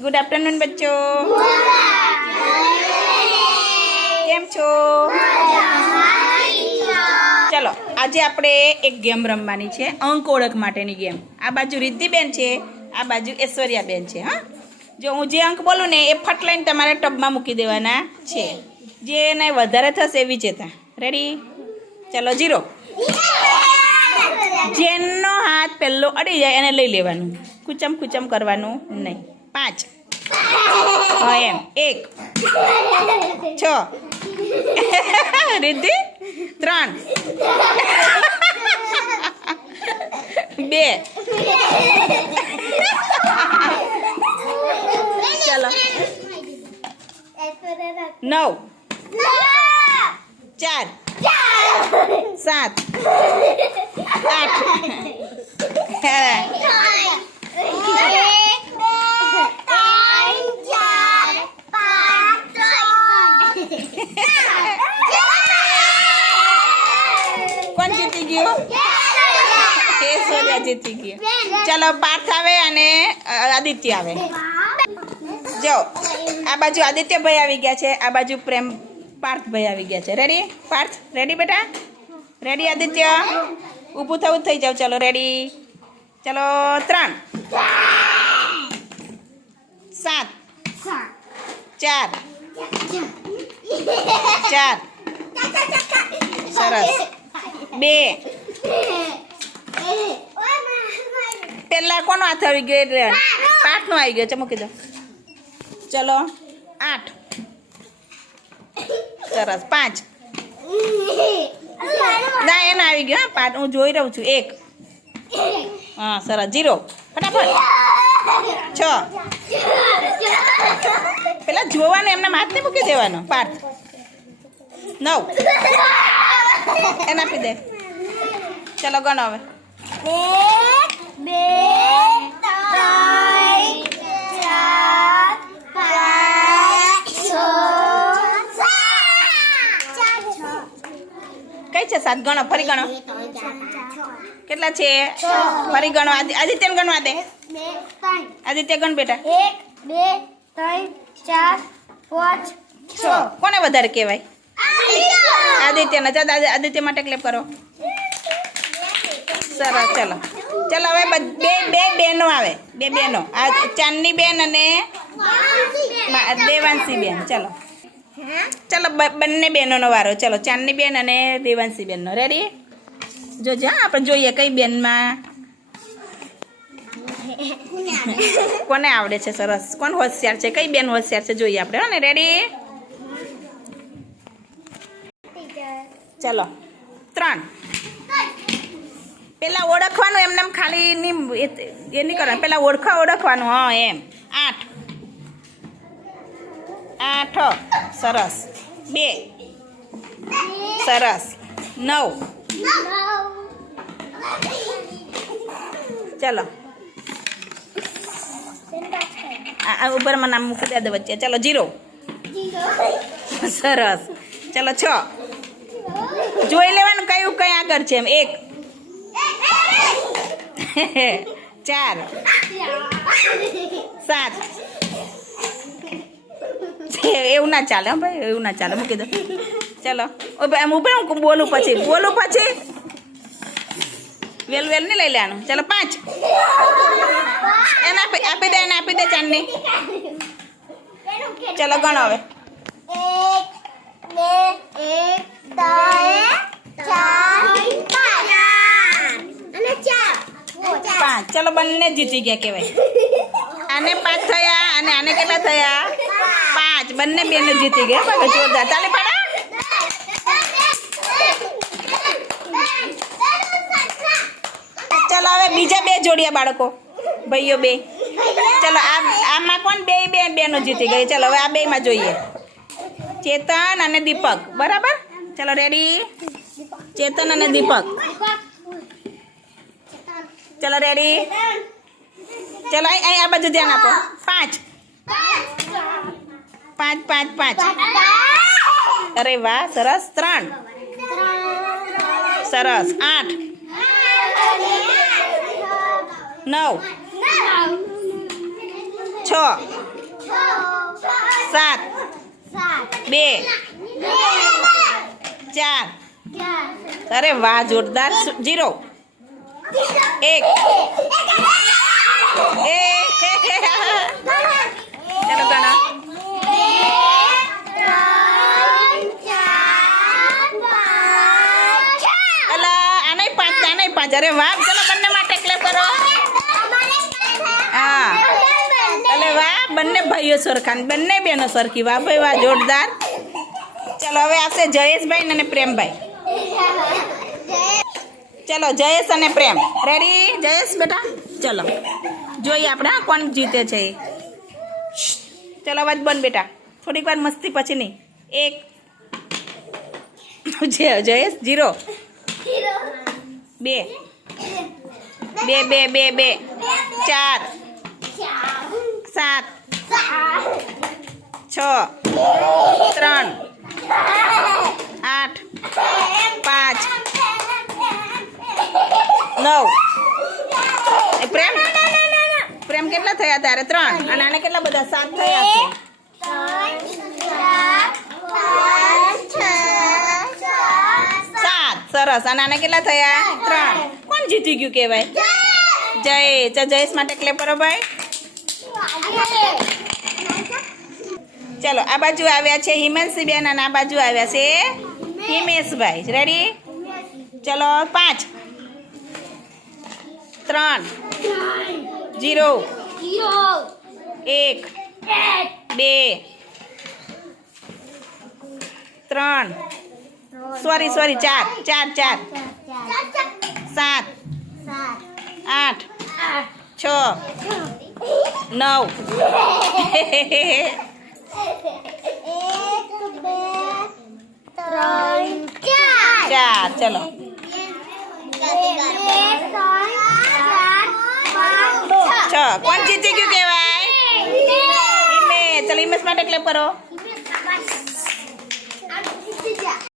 Good afternoon બચ્ચો. કેમ છો? ચલો, આજે આપણે એક ગેમ રમવાની છે, અંક ઓળખ માટેની ગેમ. આ બાજુ રિદ્ધિબેન છે, આ બાજુ ઐશ્વર્યાબેન છે, હા? જો હું જે અંક બોલું ને, એ ફટ લઈને તમારે ટબમાં મૂકી દેવાના છે. જેને વધારે થશે વિજેતા રેડી ચલો જીરો જેનો હાથ પહેલો અડી જાય, એને લઈ લેવાનું. કુચમ કુચમ કરવાનું નહીં. પાંચ. એમ. એક. છ. રિદ્ધિ? ત્રણ. બે. ચાલો. નવ. ચાર. સાત. આઠ. જીતી ગયું? જીતી ગયું. ચાલો, પાર્થ આવે અને આદિત્ય આવે. જો, આ બાજુ આદિત્યભાઈ આવી ગયા છે, આ બાજુ પ્રેમ, પાર્થભાઈ આવી ગયા છે. રેડી પાર્થ રેડી બેટા? રેડી આદિત્ય? ઊભું થવું થઈ જાવ. ચલો રેડી ચલો, ત્રણ. સાત. ચાર. ચાર. સરસ. બે. પેલા કોનો હાથ આવી ગયો? એટલે પાઠનો આવી ગયો. છે મૂકી દો. ચલો. આઠ. સરસ. પાંચ. ના, એનો આવી ગયો પાંચ. હું જોઈ રહું છું. એક. હા, સરસ. જીરો. ફટાફટ. છ. પેલા જોવાનું, એમના હાથ નહીં મૂકી દેવાનો. પાર્થ. નવ. એને આપી દે ચલો ગણો હવે બે ત્રણ ચાર પાંચ છ કઈ છે સાત ગણો ફરી ગણો કેટલા છે? ફરી ગણો. આદિ- આદિત્યને ગણવા દે. બે ત્રણ આદિત્ય ગણ બેટા. એક બે ત્રણ ચાર પાંચ છ. કોને વધારે કહેવાય? આદિત્યને ચાલ આદિત્ય માટે ક્લેપ કરો. સરસ ચલો. ચલો હવે બે બે બહેનો આવે. બે બહેનો. આ ચાંદની બેન અને દેવાંશી બેન. ચલો. ચલો બંને બહેનોનો વારો. ચલો ચાંદની બેન અને દેવાંશી બેનનો. રેડી જોજે હા આપણે જોઈએ કઈ બેનમાં. કોને આવડે? છે? સરસ. કોણ હોશિયાર છે? કઈ બેન હોશિયાર છે? જોઈએ આપણે. હો ને રેડી ચલો. ત્રણ. પેલા ઓળખવાનું એમને એમ ખાલી ની એ- નહીં કરવાનું. પેલા ઓળખા ઓળખવાનું હા એમ. આઠ. આઠ સરસ. બે. સરસ. નવ. ચાલો. આ ઉપરમાં નામ મૂકી દે વચ્ચે. ચાલો જીરો. સરસ. ચાલો છ. જોઈ લેવાનું કયું કઈ આગળ છે એમ. એક. ચાર. સાત. એવું ના ચાલે, હો ભાઈ, એવું ના ચાલે. મૂકી દો. ચલો. ઓ ભાઈ એમ ઉપર હું બોલું પછી. બોલું પછી. વેલ વેલ નહીં લઈ લેવાનું. ચલો, પાંચ. એને આપી આપી દે, એને આપી દે ચાંદની. ચલો, ગણો હવે. એક, બે, એક પાંચ. ચલો બંને જીતી ગયા કહેવાય. આને પાંચ થયા અને આને કેટલા થયા? પાંચ. બંને બેનો જીતી ગયા. બાબા જોરદાર. ચાલે પાડા. ચલો હવે બીજા બે જોડિયા બાળકો. ભાઈઓ બે. ચલો આમાં કોણ? બે બે બેનો જીતી ગઈ. ચલો હવે આ બેમાં જોઈએ. ચેતન અને દીપક. બરાબર? ચલો રેડી ચેતન અને દીપક. ચલો રેડી ચલો અહીં આ બાજુ ધ્યાન આપો. પાંચ. પાંચ પાંચ પાંચ. અરે વાહ, સરસ. ત્રણ. સરસ. આઠ. નવ. છ. સાત. બે. ચાર. અરે વાહ જોરદાર. જીરો. એક. ચાલો ગણો. પાંચ આ નહીં પાંચ. અરે વાહ ચલો બંને માટે ક્લેપ કરો. હા. અલે વાહ બંને ભાઈઓ સરખા બંને બહેનો સરખી. વાહ ભાઈ વાહ જોરદાર. ચલો, હવે આવશે જયેશભાઈ અને પ્રેમભાઈ. ચલો, જયેશ અને પ્રેમ. રેડી જયેશ બેટા? ચલો. જોઈએ આપણે કોણ જીતે છે ચલો, અવાજ બંધ બેટા. થોડીક વાર મસ્તી પછી નહીં. એક. જયેશ, જીરો. બે. બે બે બે બે. ચાર. સાત. છ. ત્રણ. આઠ પાંચ નવ. એ પ્રેમ? પ્રેમ કેટલા થયા તારે ત્રણ. અને આને કેટલા બધા સાત થયા છે? સાત. સરસ. અને આને કેટલા થયા? ત્રણ. કોણ જીતી ગયું કહેવાય? જય. ચા જયેશ માટે ક્લેપ કરો ભાઈ ચલો, આ બાજુ આવ્યા છે હિમાંશીબેન અને આ બાજુ આવ્યા છે હિમેશભાઈ. રેડી ચલો, પાંચ. ત્રણ. જીરો. એક. બે. ત્રણ. સોરી સોરી ચાર. ચાર ચાર. સાત. આઠ. છ. નવ. ચાર. ચલો છ. કોણ જીતી ગયું કહેવાય? હિમેશ ચલો હિમેશ માટે ક્લેપ કરો.